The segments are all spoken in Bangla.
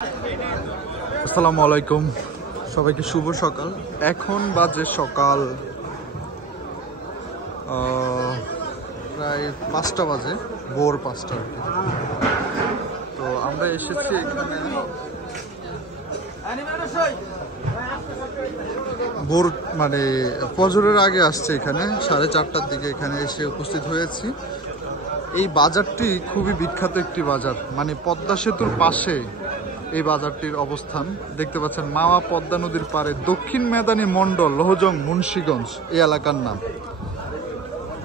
আসসালামু আলাইকুম, সবাইকে শুভ সকাল। এখন বাজে সকাল প্রায় 5টা বাজে, ভোর 5টা আর কি। তো আমরা এসেছি এখানে ভোর মানে ফজরের আগে আসছে, এখানে 4:30টার দিকে এখানে এসে উপস্থিত হয়েছি। এই বাজারটি খুবই বিখ্যাত একটি বাজার, মানে পদ্মা সেতুর পাশে এই বাজারটির অবস্থান। দেখতে পাচ্ছেন মাওয়া পদ্মা নদীর পাড়ে, দক্ষিণ মেদানী মন্ডল, লোহজং, মুন্সিগঞ্জ এই এলাকার নাম।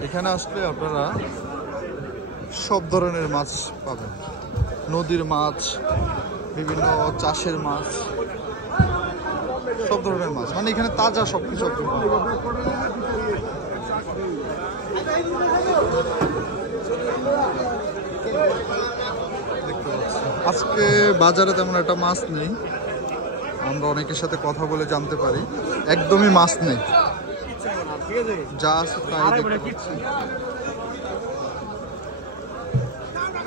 এখানে আসলে আপনারা সব ধরনের মাছ পাবেন, নদীর মাছ, বিভিন্ন চাষের মাছ, সব ধরনের মাছ, মানে এখানে তাজা সবকিছু আপনি পাবেন। আজকে বাজারে তেমন একটা মাছ নেই, আমরা অনেকের সাথে কথা বলে জানতে পারি একদমই মাছ নেই, যা আছে তাই দেখতে পাচ্ছি।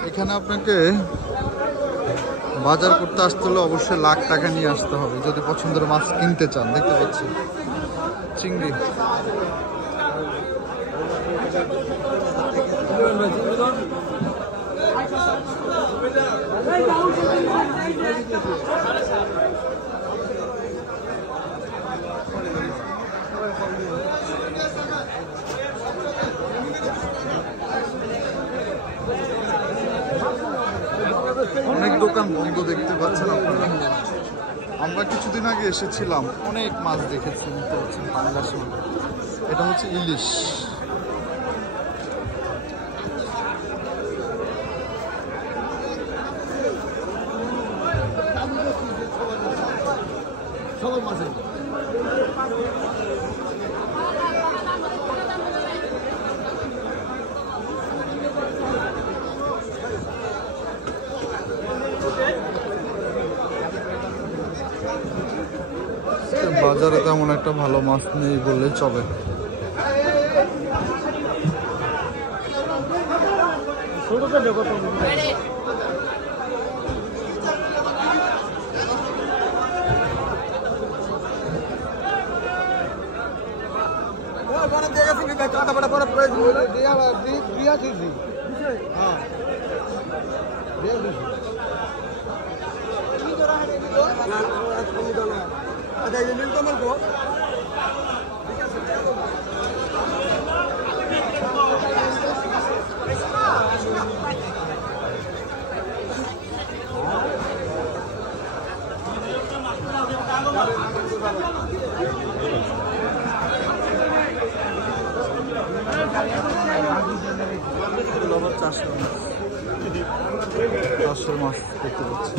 এখানে আপনাকে বাজার করতে আসতে হলে অবশ্যই লাখ টাকা নিয়ে আসতে হবে যদি পছন্দের মাছ কিনতে চান। দেখতে পাচ্ছি চিংড়ি, অনেক দোকান বন্ধ দেখতে পাচ্ছেন আপনারা। আমরা কিছুদিন আগে এসেছিলাম, অনেক মাছ দেখেছি, দেখতে পাচ্ছেন পাঙ্গাস মাছ। এটা হচ্ছে ইলিশ। বাজারে তেমন একটা ভালো মাছ নেই বললে চলে। চাষের মাছ দেখতে পাচ্ছি।